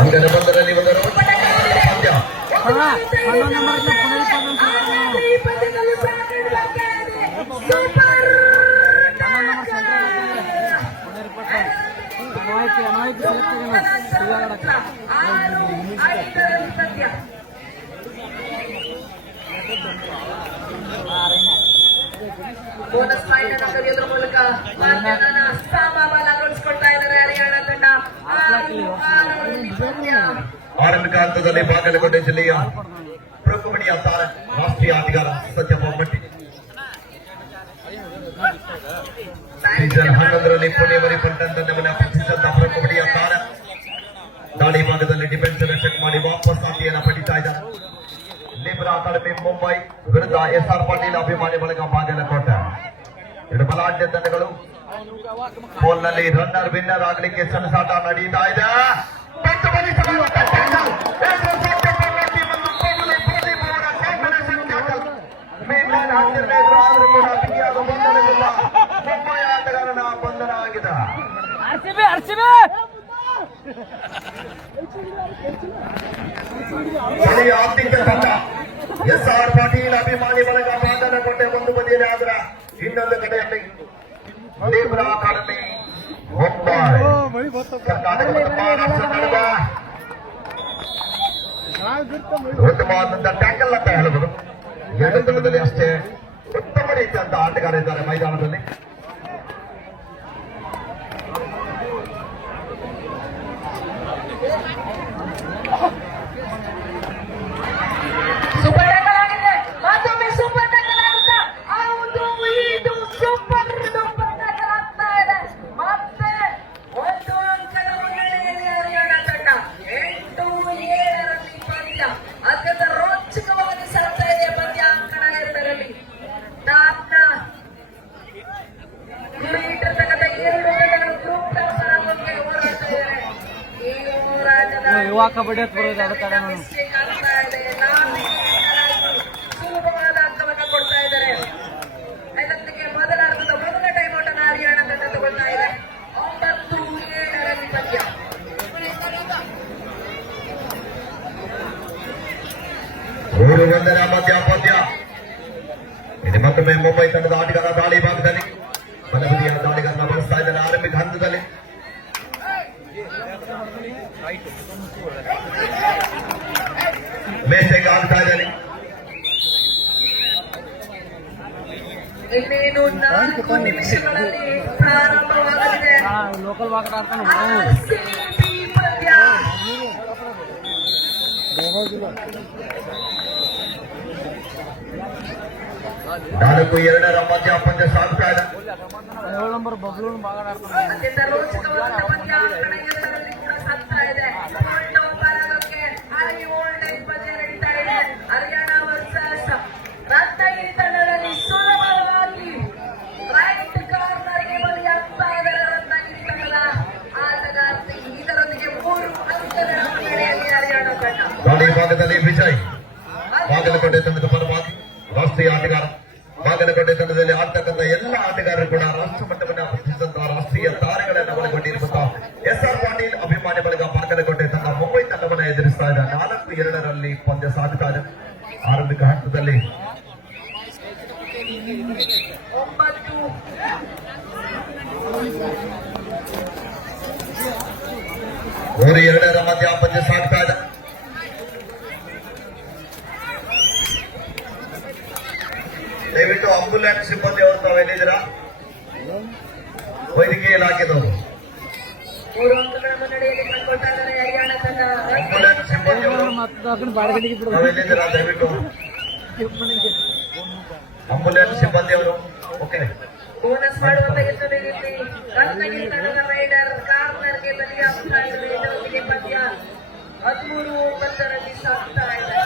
ಅಂಕದ ಬಂದರಲ್ಲಿ ಒಂದು ಪಂದ್ಯ ಬೋನಸ್ ಪಾಯಿಂಟ್ ಅನ್ನು ಕಲಿಯೋದ್ರ ಮೂಲಕ ಮಾಧ್ಯಮನ ಸಮಬಲಗೊಳಿಸಿಕೊಳ್ತಾ ಇದ್ದಾರೆ ಹರಿಯಾಣ ತಂಡ. ಆರಂಭಿಕ ಹಂತದಲ್ಲಿ ಬಾಗಲಕೋಟೆ ಜಿಲ್ಲೆಯ ಪ್ರೊ ಕಬಡ್ಡಿಯ ತಾರ ರಾಷ್ಟ್ರೀಯ ಆಟಗಾರ ಸತ್ಯ ಬೊಮ್ಮಟ್ಟಿ ಸೀಸನ್ 11ರಲ್ಲಿ ಪುಣೆ ಮರಿಪಟ್ಟಣ ತಂಡವನ್ನು ಪ್ರತಿಷ್ಠಿತ ಪ್ರೊ ಕಬಡ್ಡಿಯ ತಾರ ದಾಳಿ ಭಾಗದಲ್ಲಿ ಡಿಫೆನ್ಸ್ ಅನ್ನು ಚೆಕ್ ಮಾಡಿ ವಾಪಸ್ ಆಟಿಯನ್ನು ಪಡಿತಾ ಇದ್ದಾರೆ. ಲಿಬ್ರಾ ಅಕಾಡೆಮಿ ಮುಂಬೈ ವಿರುದ್ಧ SR ಪಾಟೀಲ್ ಅಭಿಮಾನಿ ಬಳಗ ಬಾಗಲಕೋಟೆ. ಎರಡು ಬಲಾಢ್ಯ ತಂಡಗಳು ಪೋಲ್ನಲ್ಲಿ ರನ್ನರ್ ವಿನ್ನರ್ ಆಗಲಿಕ್ಕೆ ಸೆಣಸಾಟ ನಡೀತಾ ಇದೆ. ಮುಂಬೈ ಆಟಗಾರನ ಬಂಧನ ಆಗಿದೆ. ಆರ್ಥಿಕ ತಂಡ SR ಪಾಟೀಲ್ ಅಭಿಮಾನಿ ಬಳಗ ಬಾಗಲಕೋಟೆ ಒಂದು ಬದಿಯಲ್ಲಿ ಆದ್ರ ಇನ್ನೊಂದು ಕಡೆಯಲ್ಲಿ ಲಿಬ್ರಾ ಅಕಾಡೆಮಿ ಮುಂಬೈ ಕರ್ನಾಟಕದ ಮಹಾರಾಷ್ಟ್ರ ನಡುವ ಉತ್ತಮವಾದಂತಹ ಟ್ಯಾಕಲ್ ಅಂತ ಹೇಳಬಹುದು. ಎರಡು ತಂಡದಲ್ಲಿ ಅಷ್ಟೇ ಉತ್ತಮ ರೀತಿಯಂತ ಆಟಗಾರ ಇದ್ದಾರೆ ಮೈದಾನದಲ್ಲಿ. ಯುವ ಕಬಡ್ಡಿ ಬರೋದು ಅದ ಕಡೆ ಸುಲಭವಾದ ಅಂಕವನ್ನು ಕೊಡ್ತಾ ಇದ್ದಾರೆ. ಇದಕ್ಕೆ ಮೊದಲ ಅರ್ಧದ ಮೊದಲ ಟೈಮ್ ಔಟ್ ಅನ್ನು ಹರಿಯಾಣ ತಂಡ ತಗೊಳ್ತಾ ಇದೆ. 9-7 ಪಂದ್ಯ. ಮೂರು ಒಂದರ ಮಧ್ಯ ಪಂದ್ಯ. ಇದು ಮತ್ತೊಮ್ಮೆ ಮುಂಬೈ ತಂಡದ ಆಟಗಾರ ದಾಳಿ ಭಾಗದಲ್ಲಿ ಬಲಬದಿಯ ದಾಳಿಗಾರನ ಬಳಸ್ತಾ ಇದ್ದಾರೆ. ಆರಂಭಿಕ ಹಂತದಲ್ಲಿ ಮೇಸೆಗೆ ಆಗ್ತಾ ಇದ್ದಾನೆ. ಇನ್ನೇನು 4 ನಿಮಿಷಗಳಲ್ಲಿ ಪ್ರಾರಂಭವಾಗಲಿದೆ ಲೋಕಲ್ ವಾಕರ್ ಆಡ್ತಾನೆ ಪಂದ್ಯ. 4-2 ಮಧ್ಯ ಪಂದ್ಯ ಸಾಗ್ತಾ ಇದೆ. 7 ನಂಬರ್ ಬಬ್ಲೂ ಬಾಗ ಆಡ್ತಾನೆ. ಅತ್ಯಂತ ರೋಚಕವಾದ ಪಂದ್ಯ ಕಡೆಯಲ್ಲಿ ಕೂಡ ಸಾಗ್ತಾ ಇದೆ. ನಡೀತಾ ಇದೆ. ಹರಿಯಾಣ ವರ್ಸಸ್ ರತ್ನಗಿರಿ ತಂಡದಲ್ಲಿ ಸುಲಭವಾಗಿ ರೈಟ್ ಕಾರ್ನರ್ಗೆ ಬಲಿಯಾಗ್ತಾ ಇದ್ದಾರೆ ರತ್ನಗಿರಿ ತಂಡದ ಆಟಗಾರ್ತಿ. ಇದರೊಂದಿಗೆ 3 ಅಂಕಗಳ ಮುನ್ನಡೆಯಲ್ಲಿ ಹರಿಯಾಣ ತಂಡ. ದಾಳಿ ಭಾಗದಲ್ಲಿ ವಿಜಯ್ ಬಾಗಲಕೋಟೆ ತಂಡದ ಪರವಾಗಿ ರಾಷ್ಟ್ರೀಯ ಆಟಗಾರ. ಬಾಗಲಕೋಟೆ ತಂಡದಲ್ಲಿ ಆಡ್ತಕ್ಕಂಥ ಎಲ್ಲ ಆಟಗಾರರು ಕೂಡ ರಾಷ್ಟ್ರ ಮಟ್ಟವನ್ನು ಪ್ರತಿಷ್ಠಿಸಿದಂತಹ ರಾಷ್ಟ್ರೀಯ ತಾರೆಗಳನ್ನು ಒಳಗೊಂಡಿರುವಂತಹ SR ಪಾಟೀಲ್ ಅಭಿಮಾನಿ ಬಳಗ ಬಾಗಲಕೋಟೆ ತಂಡ ಮುಂಬೈ ತಂಡವನ್ನು ಎದುರಿಸ್ತಾ ಇದೆ. 4-2 ಪಂದ್ಯ ಸಾಗುತ್ತಾ ಇದೆ. ಆರಂಭಿಕ ಹಂತದಲ್ಲಿ 3-2 ಮಧ್ಯ ಪಂದ್ಯ ಸಾಗ್ತಾ ಇದೆ. ದಯವಿಟ್ಟು ಆಂಬುಲೆನ್ಸ್ ಸಿಬ್ಬಂದಿ ಅವರು ತಾವು ಎಲ್ಲಿದ್ದೀರಾ? ವೈದ್ಯಕೀಯ ಇಲಾಖೆದವರು 3 ಅಂಕಗಳ ಮುನ್ನಡೆಯಲ್ಲಿ ಕಂಡುಕೊಳ್ತಾ ಇದ್ದಾರೆ ಹರಿಯಾಣ ತಂಡ. ಆಂಬುಲೆನ್ಸ್ ಸಿಬ್ಬಂದಿ ಅವರು ತಾವು ಎಲ್ಲಿದ್ದೀರಾ? ದಯವಿಟ್ಟು ಆಂಬುಲೆನ್ಸ್ ಸಿಬ್ಬಂದಿ ಅವರು ಓಕೆ. ಬೋನಸ್ ಮಾಡುವಂತ ಯತ್ನದಲ್ಲಿ ರತ್ನಗಿರಿ ತಂಡದ ರೈಡರ್ ಕಾರ್ನರ್ಗೆ ಬಲಿಯಾಗ್ತಾ ಇದ್ದಾರೆ. ಇದರೊಂದಿಗೆ ಪಂದ್ಯ 13-9 ಸಾಗ್ತಾ ಇದೆ.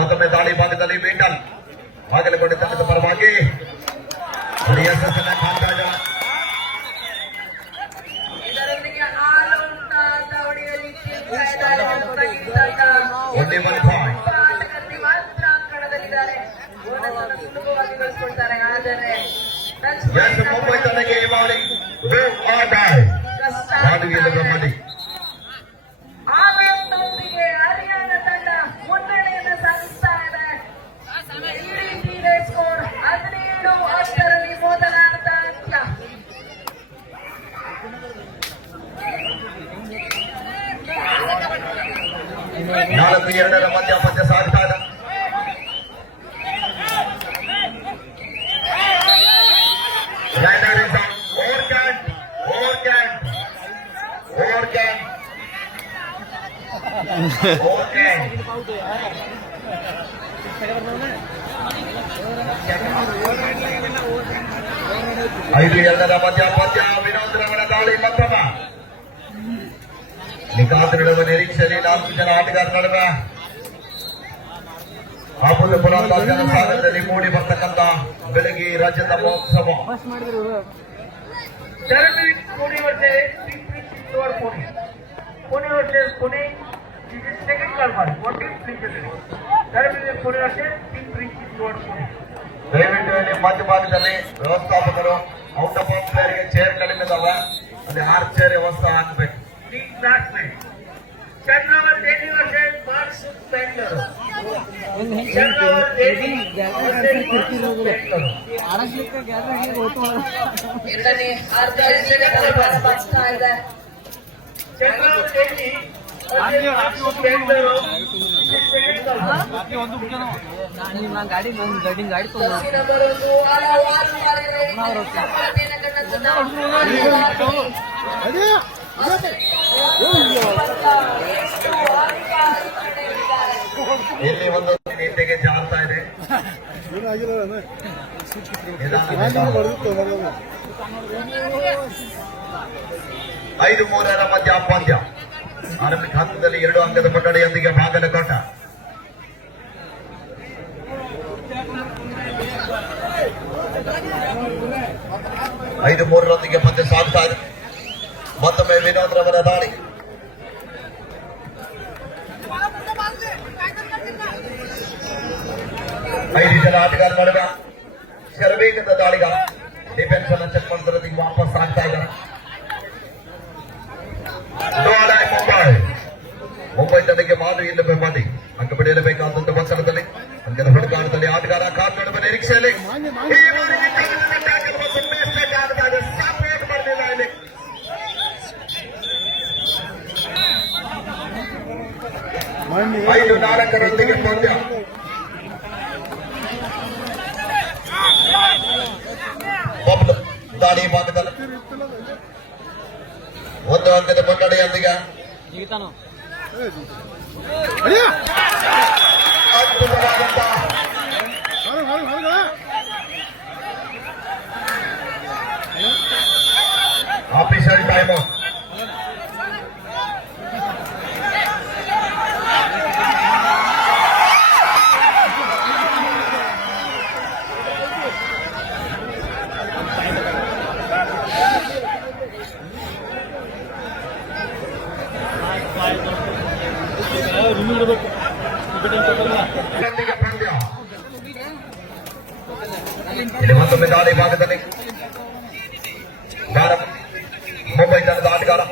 ಮತ್ತೊಮ್ಮೆ ದಾಳಿ ಭಾಗದಲ್ಲಿ ವೀಟಲ್ ಬಾಗಲಕೋಟೆ ತಂಡದ ಪರವಾಗಿ ಇದರೊಂದಿಗೆ ಆಲೋಟ ದಾವಣಿಯಲ್ಲಿ ಆಟಗಾರ್ತಿ ಮಾತ್ರ ಅಂಕಣದಲ್ಲಿದ್ದಾರೆ. ಬೋನಸ್ ಸುಲಭವಾಗಿ ಗಳಿಸಿಕೊಳ್ತಾರೆ. ಆದರೆ ಮುಂಬೈ ತಂಡಕ್ಕೆ 4-2 ಮಧ್ಯ ಪಂದ್ಯ ಸಾಗ್ತಾ ಇದೆ. ಐದು ಎರಡರ ಮಧ್ಯ ಪಂದ್ಯ ವಿನೋದ್ ರವರ ದಾಳಿ ಮತ್ತೊಮ್ಮ ನಿಖಾತ್ ನಡುವ ನಿರೀಕ್ಷೆಯಲ್ಲಿ 4 ಜನ ಆಟಗಾರರ ನಡುವೆ ಅಭೂತಪೂರ್ವ ಜನಸಾಗರದಲ್ಲಿ ಮೂಡಿ ಬರ್ತಕ್ಕಂಥ ಬೆಳಗ್ಗೆ ರಾಜ್ಯದ ಮಹೋತ್ಸವ. Pune versus Pune versus Pune second call for what is please Pune versus Pune. ದಯವಿಟ್ಟು ಇಲ್ಲಿ ಮಧ್ಯಭಾಗದಲ್ಲಿ ವ್ಯವಸ್ಥಾಪಕರು ಔಟ್ ಆಫ್ ಪ್ಲೇಯರ್ಗೆ ಚೇರ್ ಕಡಿಮೆ ಇದಾವೆ, ಅಲ್ಲಿ 6 ಚೇರ್ ವ್ಯವಸ್ಥೆ ಆಗ್ಬೇಕು. ಚಂದ್ರವರ್ ದೇವಿ ವರ್ಸೆಸ್ ಮಾರ್ಕ್ಸ್ ಬೆಂಗಳೂರು. ಚಂದ್ರವರ್ ದೇವಿ ವರ್ಸೆಸ್ ಎರಡನೇ ಅರ್ಧ ಬರ್ತಾ ಇದೆ. ಚಂದ್ರವರ್ ದೇವಿ ಬೆಂಗಳೂರು ಗಾಡಿ ನಂಬರ್ 1 ಹಲವಾರು ಇಲ್ಲಿ ಒಂದು ನೀತಿಗೆ ಜಾರ್ತಾ ಇದೆ. ಐದು ಮೂರರ ಮಧ್ಯ ಪಂದ್ಯ ಆರಂಭಿಕ ಹಂತದಲ್ಲಿ 2 ಅಂಕದ ಕೊಠಡಿಯೊಂದಿಗೆ ಬಾಗಲಕೋಟ. ಐದು ಮೂರರೊಂದಿಗೆ ಪಂದ್ಯ ಸಾಗ್ತಾ ಇದೆ. ಮತ್ತೊಮ್ಮೆ ವಿನೋದ್ ರವರ ದಾಳಿ. ಐದು ಜನ ಆಟಗಾರ ನಡುವೆ ಶರವೇಗದ ದಾಳಿಗಾರ ಡಿಫೆನ್ಸ್ ಅನ್ನು ಚೆಕ್ ಮಾಡ್ತಿರೋದಕ್ಕೆ ವಾಪಸ್ ಆಗ್ತಾ ಇದ್ದಾರೆ. ಮುಂಬೈ ತಂಡಕ್ಕೆ ಮಾದು ಇಲ್ಲವೇ ಮಾಡಿ ಅಂಕ ಪಡೆಯಲೇಬೇಕಾದಂತ ಒತ್ತಡದಲ್ಲಿ ಅಂಕದ ಹುಡುಕಾಟದಲ್ಲಿ ಆಟಗಾರ ಕಾರ್ ನಡುವೆ ನಿರೀಕ್ಷೆಯಲ್ಲಿ ಸಪೋರ್ಟ್ ಮಾಡಲಿಲ್ಲ. ಇಲ್ಲಿ 5-4 ಪಂದ್ಯ. ಬಬ್ಲು ದಾಳಿ ಭಾಗದಲ್ಲಿ 1 ಅಂಕದ ಮುನ್ನಡೆಯೊಂದಿಗೆ ಅದ್ಭುತವಾದಂತ ಆಫೀಸರ್ ಟೈಮ್ ಔಟ್. ಇಲ್ಲಿ ಮತ್ತೊಮ್ಮೆ ದಾಳಿ ಭಾಗದಲ್ಲಿ ಮುಂಬೈ ತಂಡದ ಆಟಗಾರ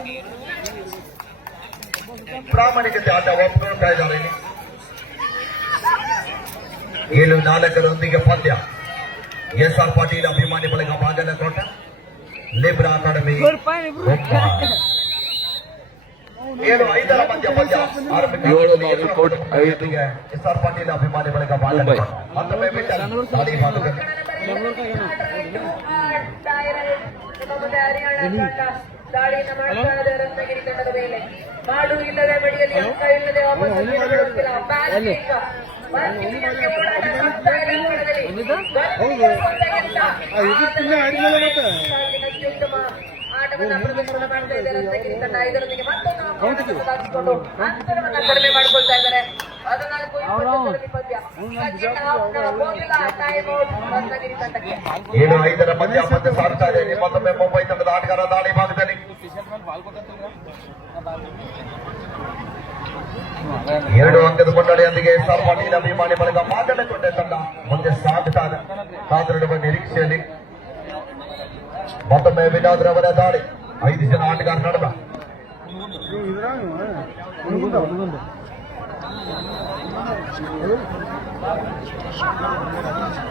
ಪ್ರಾಮಾಣಿಕತೆ ಆಟ ಒಪ್ಪಿಕೊಳ್ತಾ ಇದ್ದಾರೆ. 7-4 ಪಂದ್ಯ. SR ಪಾಟೀಲ್ ಅಭಿಮಾನಿ ಬಳಗ ಬಾಗಲಕೋಟ, ಲಿಬ್ರಾ ಅಕಾಡೆಮಿ 7-5 ಮಧ್ಯ ಪಂದ್ಯ ಆರಂಭಿಕ SR ಪಾಟೀಲ್ ಅಭಿಮಾನಿ ಬಳಗ ಬಾಗಲಕೋಟ. ಮತ್ತೊಮ್ಮೆ ದಾಳಿ ಭಾಗದಲ್ಲಿ ದಾಳಿಯನ್ನು ಮಾಡ್ತಾ ಇದೆ ರತ್ನಗಿರಿ ತಂಡದ ಮೇಲೆ. ಮಾಡು ಇಲ್ಲದೆ ಬಡಿಯಲ್ಲಿ ಅಂಕ ಇಲ್ಲದೆ ವಾಪಸ್ ಆಟವನ್ನು ಪ್ರದರ್ಶನ ಮಾಡ್ತಾ ಇದೆ ರತ್ನಗಿರಿ ತಂಡ. ಇದರೊಂದಿಗೆ ಮತ್ತೊಂದು ಹಾಕಿಕೊಂಡು ಅಂತರವನ್ನು ಕಡಿಮೆ ಮಾಡಿಕೊಳ್ತಾ ಇದ್ದಾರೆ. 14-20 ಪಂದ್ಯ. ಟೈಮ್ ಔಟ್ ರತ್ನಗಿರಿ ತಂಡಕ್ಕೆ. 7-5 ಮಧ್ಯ ಪಂದ್ಯ ಸಾಗ್ತಾ ಇದೆ. ಮತ್ತೊಮ್ಮೆ ಮುಂಬೈ ತಂಡದ ಆಟಗಾರ ದಾಳಿ ಭಾಗದಲ್ಲಿ 2 ಅಂಕದ ಮುನ್ನಡೆಯೊಂದಿಗೆ SR ಪಾಟೀಲ್ ಅಭಿಮಾನಿ ಬಳಗ ಬಾಗಲಕೋಟೆ ತಂಡ ಮುಂದೆ ಸಾಗ್ತಾ ಇದೆ. ಕಾತರಡುವ ನಿರೀಕ್ಷೆಯಲ್ಲಿ ಮತ್ತೊಮ್ಮೆ ವಿನೋದ್ ರವರ ದಾಳಿ. 5 ಜನ ಆಟಗಾರ ನಡುವೆ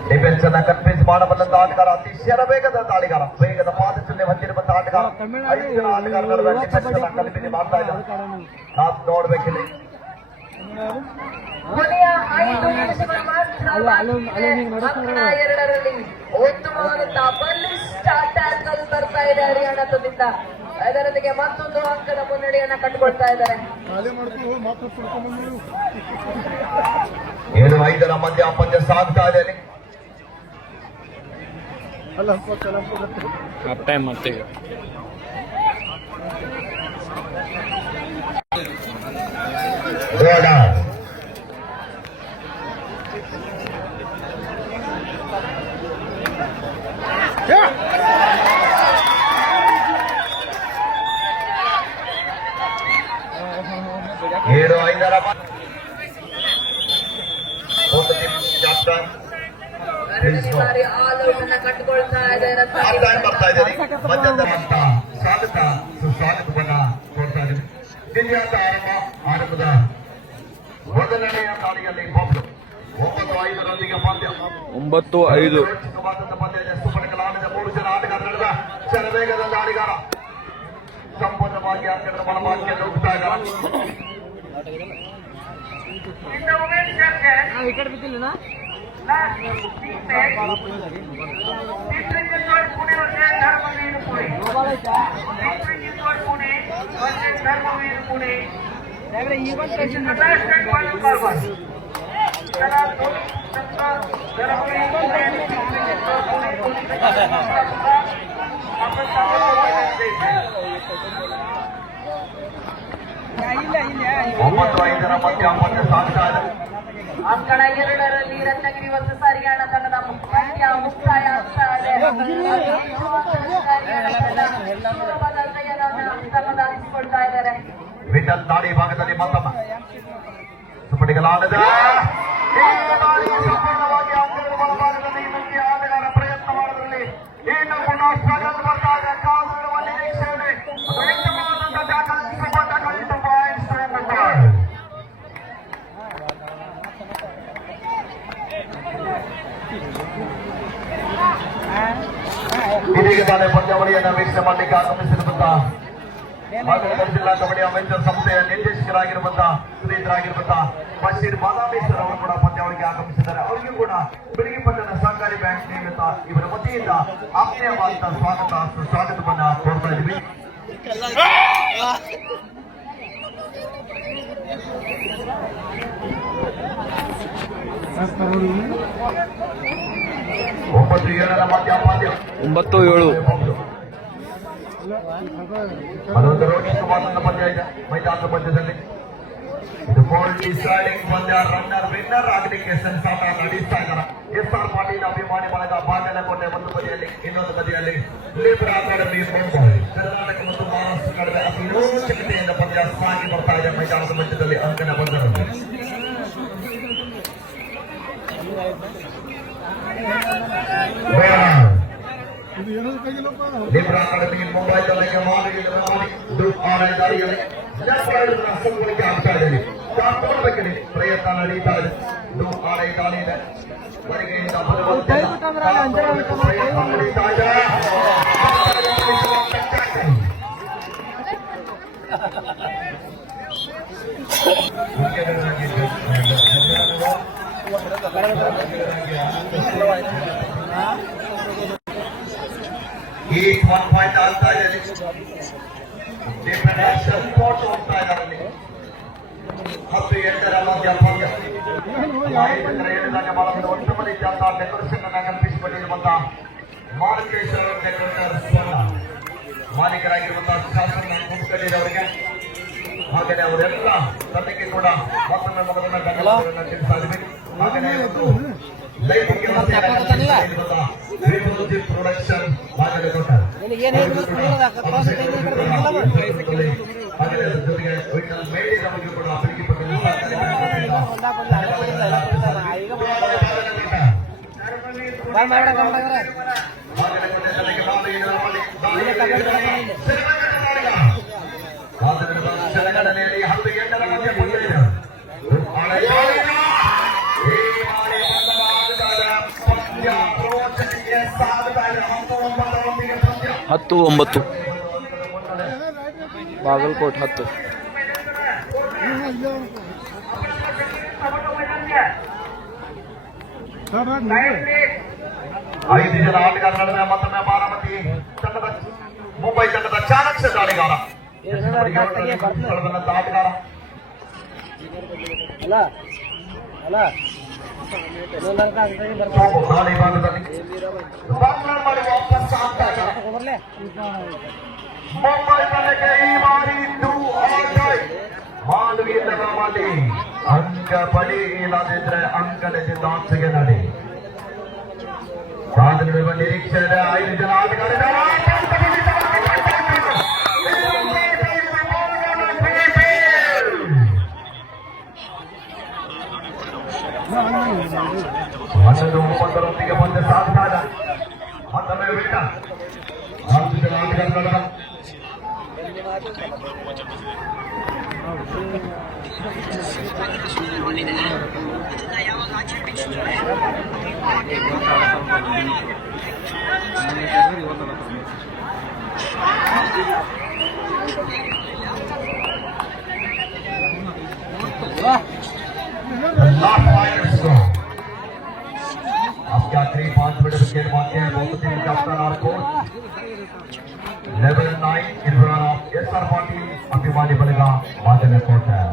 ಡಿಫೆನ್ಸ್ ಅನ್ನ ಕನ್ಫ್ಯೂಸ್ ಮಾಡಬಲ್ಲಂತ ಆಟಗಾರ, ಅತಿ ಶರವೇಗದ ದಾಳಿಗಾರ, ವೇಗದ ಪಾದಚಲನೆ ಹೊಂದಿರುವಂತಹ ಆಟಗಾರ. 5 ಜನ ಆಟಗಾರ ನಡುವೆ ಡಿಫೆನ್ಸ್ ಅನ್ನ ಕಲ್ಪಿಸಿ ಮಾಡ್ತಾ ಇದ್ದಾರೆ. ನಾವು ನೋಡ್ಬೇಕಿಲ್ಲಿ ಕೊನೆಯ 5 ನಿಮಿಷಗಳು ಮಾತ್ರ ಅಂಕಣ 2ರಲ್ಲಿ ಉತ್ತಮವಾದಂತಹ ಬಲಿಷ್ಠ ಅಟ್ಯಾಕ್ ಅಲ್ಲಿ ಬರ್ತಾ ಇದೆ ಹರಿಯಾಣ ತಂಡದಿಂದ. ಅದರೊಂದಿಗೆ ಮತ್ತೊಂದು ಅಂಕದ ಮುನ್ನಡೆಯನ್ನ ಕಂಡುಕೊಳ್ತಾ ಇದ್ದಾರೆ. 7-5 ಮಧ್ಯ ಪಂದ್ಯ ಸಾಗ್ತಾ ಇದೆ. ಹಾಫ್ ಟೈಮ್ ಮತ್ತೆ ಗೋಡ 7-5 ಒಂದು ಟೀಮ್ ಕ್ಯಾಪ್ಟನ್ ಬಾರಿ ಆಲ್ ಔಟ್ ಅನ್ನ ಕಂಡುಕೊಳ್ತಾ ಇದೆ ಹಾಫ್ ಟೈಮ್ ಬರ್ತಾ ಇದ್ದೀರಿ. ಮಧ್ಯದ ಅಂತ ಸ್ವಾಗತ ಸುಸ್ವಾಗತವನ್ನ ಕೋರ್ತಾ ಇದ್ದೀವಿ. ದಿವ್ಯಾಂತ ಆರಂಭದ ಮೊದಲನೆಯ ದಾಳಿಯಲ್ಲಿ ಬಾಬ್ಲು 9-5 ಪಂದ್ಯ 9-5 ರೋಚಕವಾದಂತಹ ಪಂದ್ಯ ಇದೆ. ಸುಪರ್ಣಕಲಾನದ 3 ಜನ ಆಟಗಾರರಿಂದ ಶರವೇಗದ ದಾಳಿಗಾರ ಸಂಪೂರ್ಣವಾಗಿ ಅಂಕಗಳ ಬಲವಾಗಿ ನುಗ್ಗುತ್ತಾ ಇದ್ದಾರೆ. ವಿಕೆಟ್ ಬಿದ್ದಿಲ್ಲ ಒಂಬತ್ತು 5 ಮಧ್ಯ ಪಂದ್ಯ ಸಾಗ್ತಾ ಇದೆ. ಅಂಕಣ 2ರಲ್ಲಿ ರತ್ನಗಿರಿ ವರ್ಸಸ್ ಹರಿಯಾಣ ತಂಡದ ಪಂದ್ಯ ಮುಕ್ತಾಯ ಆಗ್ತಾ ಇದೆ. ಸುಲಭದ ಜಯವನ್ನು ತಮ್ಮದಾಗಿಸಿಕೊಳ್ತಾ ಇದ್ದಾರೆ. ವಿಠಲ್ ದಾಳಿ ಭಾಗದಲ್ಲಿ ಮತ್ತೊಮ್ಮ ಸುಪಟಿಗಲಾನದ ಸಂಪೂರ್ಣವಾಗಿ ಅಂಕಗಳ ಬಲಭಾಗದಲ್ಲಿ ಮುಖ್ಯ ಆಟಗಾರ ಪ್ರಯತ್ನ ಮಾಡೋದ್ರಲ್ಲಿ ಇನ್ನು ಪುನಃ ಸ್ಟ್ರಗಲ್ ಬರ್ತಾ ಇದೆ. ಕಾಲುಗಳ ನಿರೀಕ್ಷೆ ಇದೆ. ವ್ಯಕ್ತವಾದಂತಹ tackle super tackle into points ಇದೀಗ ತಾನೇ ಪಂದ್ಯಾವಳಿಯನ್ನು ವೀಕ್ಷಣೆ ಮಾಡಲಿಕ್ಕೆ ಆಗಮಿಸಿರುವಂತಹ ಮಾನವ ಜಿಲ್ಲಾ ಕಬಡ್ಡಿ ಅಮೆಚರ್ ಸಂಸ್ಥೆಯ ನಿರ್ದೇಶಕರಾಗಿರುವಂತಹ ಸುನೀತರಾಗಿರುವಂತಹ ಬಶೀರ್ ಬಾದಾಮಿ ಸರ್ ಅವರು ಕೂಡ ಪಂದ್ಯಾವಳಿಗೆ ಆಗಮಿಸಿದ್ದಾರೆ. ಅವರಿಗೂ ಕೂಡ ಬೆಳಗ್ಗೆ ಪಟ್ಟಣ ಸಹಕಾರಿ ಬ್ಯಾಂಕ್ ನಿಯಮಿತ ಇವರ ವತಿಯಿಂದ ಆತ್ಮೀಯವಾದಂತಹ ಸ್ವಾಗತವನ್ನ ಕೋರ್ತಾ ಇದ್ದೀವಿ. ಒಂಬತ್ತು 7 ಮಧ್ಯ ಪಂದ್ಯ 9-7 ಅದೊಂದು ರೋಚಕವಾದಂತಹ ಪಂದ್ಯ ಇದೆ ಮೈದಾನದ ಮಧ್ಯದಲ್ಲಿ. ಇದು ಗೋಲ್ ಡಿಸೈಡಿಂಗ್ ಪಂದ್ಯ. ರನ್ನರ್ ವಿನ್ನರ್ ಆಗಲಿಕ್ಕೆ ಸೆಣಸಾಟ ನಡೆಸ್ತಾ ಇದ್ದಾರೆ. SR ಪಾಟೀಲ್ ಅಭಿಮಾನಿ ಬಳಗ ಬಾಗಲಕೋಟೆ ಒಂದು ಬದಿಯಲ್ಲಿ, ಇನ್ನೊಂದು ಬದಿಯಲ್ಲಿ ಲಿಬರ್ ಅಕಾಡೆಮಿ ಮುಂಬೈ. ಕರ್ನಾಟಕ ಮತ್ತು ಮಹಾರಾಷ್ಟ್ರ ನಡುವೆ ಅತಿ ರೋಚಕತೆಯಿಂದ ಪಂದ್ಯ ಸಾಗಿ ಬರ್ತಾ ಇದೆ ಮೈದಾನದ ಮಧ್ಯದಲ್ಲಿ ಅಂಕಣ ಬಂದರಲ್ಲಿ. ಲಿಬರ್ ಅಕಾಡೆಮಿ ಮುಂಬೈ ತಂಡಕ್ಕೆ ದಾರಿಯಲ್ಲಿ ಸಂಬಳಿಕೆ ಆಗ್ತಾ ಇದೆ. ಕಾಪಾಡಬೇಕಿದೆ ಪ್ರಯತ್ನ ನಡೀತಾ ಇದೆ. 6 ದಾಳಿ ಇದೆ. ವರಿಗೆಯಿಂದ ಪ್ರಯತ್ನ ನಡೀತಾ ಇದೆ. ಈ 1 ಪಾಯಿಂಟ್ ಆಗ್ತಾ ಇದೆ. ಕೋಚ್ ಹೋಗ್ತಾ ಇದ್ದಾರೆ. 10-8 ಮಧ್ಯ ಪಂದ್ಯ ಹೇಳಿದಾಗ ಬಹಳ ಉತ್ತಮ ರೀತಿಯಾದ ಡೆಕೋರೇಷನ್ ಅನ್ನ ಕಲ್ಪಿಸಿಕೊಂಡಿರುವಂತಹ ಮಾರ್ಕೇಶ್ವರ ಡೆಕೋರೇಟರ್ ಸ್ವರ್ಣ ಮಾಲೀಕರಾಗಿರುವಂತಹ ಶಾಸನ ಮುನ್ಕಟ್ಟಿದವರಿಗೆ ಹಾಗೆಯೇ ಅವರೆಲ್ಲ ತಂಡಕ್ಕೆ ಕೂಡ ಮತ್ತೊಮ್ಮೆ ಮೊದಲನ್ನ ಧನ್ಯವಾದಗಳನ್ನು ತಿಳಿಸ್ತಾ ಇದ್ದೀವಿ. ಹಾಗೆಯೇ ಒಂದು ಲೈಟಿಂಗ್ ಪ್ರೊಡಕ್ಷನ್ ಬಾಗಲಕೋಟೆ ಹಾಗೆಯೇ ಜೊತೆಗೆ ಮೇಡಿ ನಮಗೆ ಕೂಡ ಅಪ್ಲಿಕೆಪಟ್ಟು ಚಲಗಣನೆಯಲ್ಲಿ 10-8 ಮಧ್ಯ ಪಂದ್ಯ ಇದೆ. ಪಂದ್ಯ ರೋಚನೆಗೆ ಸಾಗ್ತಾ ಇದೆ. 10-9 ಬಾಗಲಕೋಟ್ 10. 5 ಜನ ಆಟಗಾರ ನಡುವೆ ಮತ್ತೊಮ್ಮೆ ಬಾರಾಮತಿ ತಂಡದ ಮುಂಬೈ ತಂಡದ ಚಾಣಕ್ಯ ದಾಳಿಗಾರ ಆಟಗಾರ ದಾಳಿ ಭಾಗದಲ್ಲಿ ಬಾಂಗ್ಲಾ ಮಾಡಿ ವಾಪಸ್ ಆಗ್ತಾ ಇದ್ದಾರೆ. ಮುಂಬೈ ತಂಡಕ್ಕೆ ಈ ಬಾರಿ ಮಾನವೀಯದ ಮಾಡಿ ಅಂಕ ಪಡಿ ಇಲ್ಲದಿದ್ರೆ ಅಂಕಣದಿಂದ ಆಚೆಗೆ ನಡಿ ಸಾಧನೆ ನಿರೀಕ್ಷೆ ಇದೆ. 5 ಜನ ಆಟಗಾರರಿದ್ದಾರೆ. ಮತ್ತೊಂದು 9ರೊಂದಿಗೆ ಬಂದು ಸಾಧ್ಯ ಮತ್ತೊಮ್ಮೆ ಬೇಟ 4 ಜನ ಆಟಗಾರರ आपके आखिरी 5 मिनट विकेट बाकी है. बहुत ही कैप्टन और coach level 9 Irfan of SR party अभिमानी बनेगा माध्यम कोच है.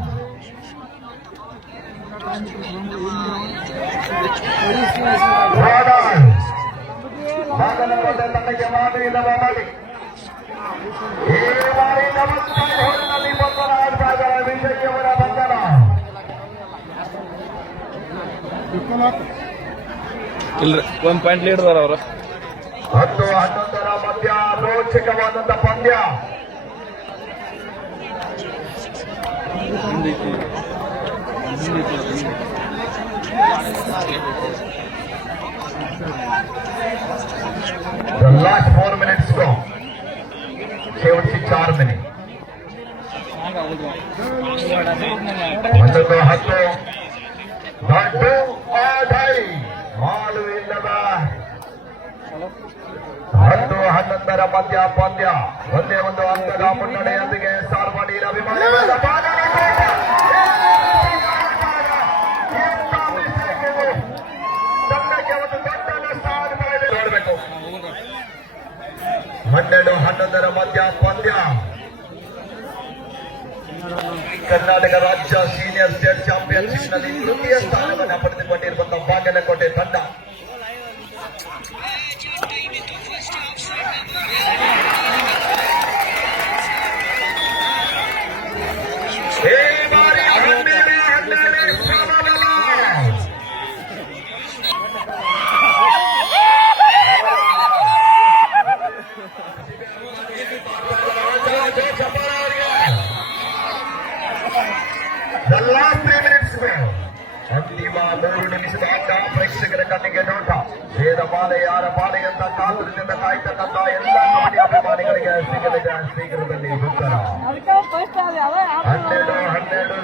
ತಂಡಕ್ಕೆ ಮಾದರಿ ಮಾಡಿ ಈ ಬಾರಿ ನಮಸ್ಕಾರದಲ್ಲಿ ಬಂಧನ ಆಡ್ತಾ ಇದ್ದಾರೆ ವಿಜಯ್ ಅವರ ಬಂಧನ. ಇಲ್ರಿ 1 ಪಾಯಿಂಟ್ ಲೀಡ್ ಅದಾರ ಅವ್ರ 10-11ರ ಮಧ್ಯ ರೋಚಕವಾದಂತ ಪಂದ್ಯ. The last 4 minutes go. शेवटची 4 मिनिट. 11 ದೊಡ್ಡ ಆದಾಯ ಮಾಲು ಇಲ್ಲದ 10-11ರ ಮಧ್ಯ ಪಂದ್ಯ. ಒಂದೇ ಒಂದು ಅಂಕದ ಮುನ್ನಡೆಯೊಂದಿಗೆ ಸಾರ್ವಜನಿಕ ಅಭಿಮಾನಿಗಳ ತಂಡಕ್ಕೆ ಒಂದು ದೊಡ್ಡ ನಷ್ಟ ನೋಡಬೇಕು. 12-11ರ ಮಧ್ಯ ಪಂದ್ಯ. ಕರ್ನಾಟಕ ರಾಜ್ಯ ಸೀನಿಯರ್ ಸ್ಟೇಟ್ ಚಾಂಪಿಯನ್ಶಿಪ್ ನಲ್ಲಿ ತೃತೀಯ ಸ್ಥಾನವನ್ನು ಪಡೆದುಕೊಂಡಿರುವಂತಹ ಬಾಗಲಕೋಟೆ ತಂಡ ಅಂತಿಮ 3 ನಿಮಿಷದ ಆಟ. ಪ್ರೇಕ್ಷಕರ ಕಣ್ಣಿಗೆ ನೋಟ. ವೇದ ಬಾಲೆ ಯಾರ ಬಾಲೆ ಅಂತ ಕಾತುರದಿಂದ ಕಾಯ್ತಕ್ಕಂಥ ಎಲ್ಲ ಕಬಡ್ಡಿ ಅಭಿಮಾನಿಗಳಿಗೆ ಸಿಗಲಿದೆ ಶೀಘ್ರದಲ್ಲಿ ಉತ್ತರ. 12-12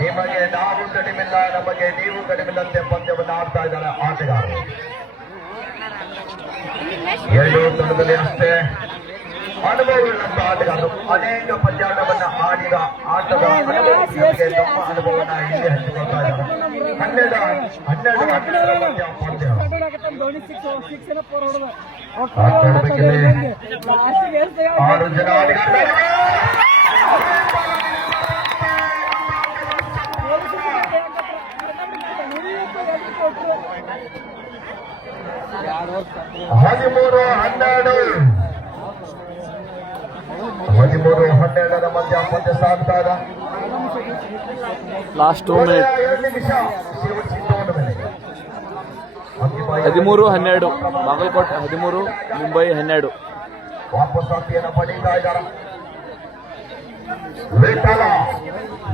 ನಿಮಗೆ ನಾವು ಕಡಿಮಿಲ್ಲ, ನಮಗೆ ನೀವು ಕಡಿಮಿಲ್ಲಂತೆ ಪಂದ್ಯವನ್ನು ಆಡ್ತಾ ಇದ್ದಾರೆ ಆಟಗಾರರು. 2 ತಂಡದಲ್ಲಿ ಅಷ್ಟೇ ಅನುಭವವಿರುವಂತಹ ಆಟಗಾರರು. ಅನೇಕ ಪಂದ್ಯಾಟವನ್ನು ಆಡಿದ ಆಟದ ಅನುಭವಕ್ಕೆ ತಮ್ಮ ಅನುಭವವನ್ನು ಇಲ್ಲಿ ಹಂಚಿಕೊಳ್ತಾ ಇದ್ದಾರೆ. 12-12 ಮಧ್ಯ ಪಂದ್ಯ. ಆಟಗಾರರಿಗೆ 6 ಜನ ಆಟಗಾರರು. ಹದಿಮೂರು 12ರ ಮಧ್ಯ ಪಂದ್ಯ ಸಾಗ್ತಾ ಇದೆ. Last 2 minute. 2 ನಿಮಿಷ शेवटची 2 मिनिट. 13-12 ಬಾಗಲಕೋಟೆ 13 ಮುಂಬೈ 12. ವಾಪಸ್ ಆಕೆಯನ್ನು ಪಡೀತಾ ಇದ್ದಾರೆ. ವೇಟಲ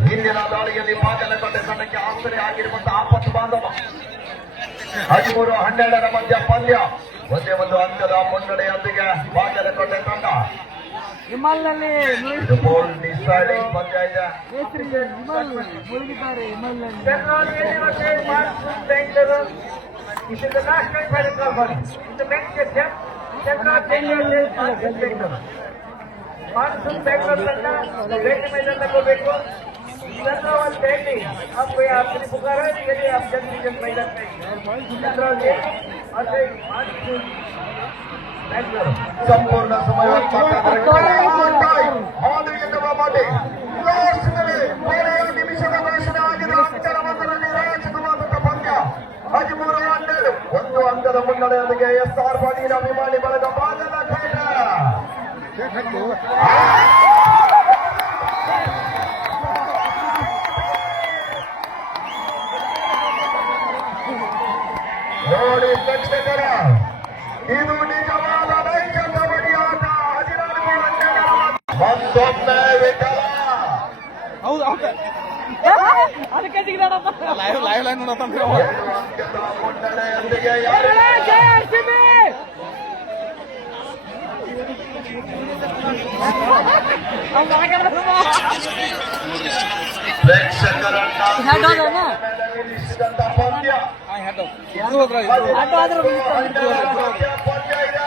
ಹಿಂದಿನ ದಾಳಿಯಲ್ಲಿ ಬಾಗಲಕೋಟೆ ತಂಡಕ್ಕೆ ಆಸರೆ ಆಗಿರುವಂತಹ ಆಪತ್ತು ಬಾಂಧವ. 13-12ರ ಮಧ್ಯ ಪಂದ್ಯ. ಒಂದೇ ಒಂದು ಅಂಕದ ಮುನ್ನಡೆಯೊಂದಿಗೆ ಬಾಗಲಕೋಟೆ ತಂಡ ಇದು ಬೋಲ್ ಡಿಸೈಡಿಂಗ್ ಪಂದ್ಯ ಇದೆ. चंद्रावत कहती आपको ये आपने पुकारा है यदि आप जल्दी जल्द मैदान में चंद्रावत संपूर्ण समय ಎನ್ನುವ ಮಾತೆ ಲಾಸ್ಟ್ನಲ್ಲಿ ಕೊನೆಯ ನಿಮಿಷದ ಘೋಷಣೆ ಆಗಿರುವ ಅಂಕದ ಮೊತ್ತದಲ್ಲಿ ರೋಚಕವಾದಂತಹ ಪಂದ್ಯ 13-12 ಒಂದು ಅಂಕದ ಮುನ್ನಡೆಯೊಂದಿಗೆ ಎಸ್ಆರ್ ಪಾಟೀಲ್ ಅಭಿಮಾನಿ ಬಳಗ ಬಾಗಲಕೋಟೆ ನೋಡಿ ಪ್ರೇಕ್ಷಕರ ಇದು ನಿಜವಾದ ನೈಜ ಕಬಡ್ಡಿಯಾಟ 14 ಮತ್ತೊಮ್ಮೆ ವಿಠಲ ಅದಕ್ಕೆ ಸಿಗ್ದಾಡಪ್ಪ ಲೈವ್ ಲೈವ್ ಲೈವ್ ನೋಡತ್ತಂದ್ರೆ 7 ಅಂಕದ ಮುನ್ನಡೆಯೊಂದಿಗೆ ಪ್ರೇಕ್ಷಕರನ್ನ ನಿಲ್ಲಿಸಿದಂತ ಪಂದ್ಯ ಪಂದ್ಯ ಇದೆ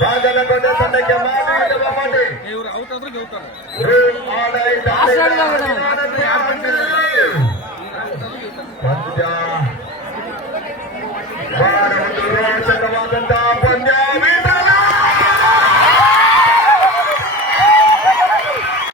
ಬಾಗಲಕೋಟೆ ತಂಡಕ್ಕೆ ಮಾಡಿ ಇವ್ರು ಔಟ್ ಆದ್ರೂ ಗೆಲ್ತಾರೆ ಪಂದ್ಯ ಬಹಳ ಒಂದು ರೋಚಕವಾದಂತಹ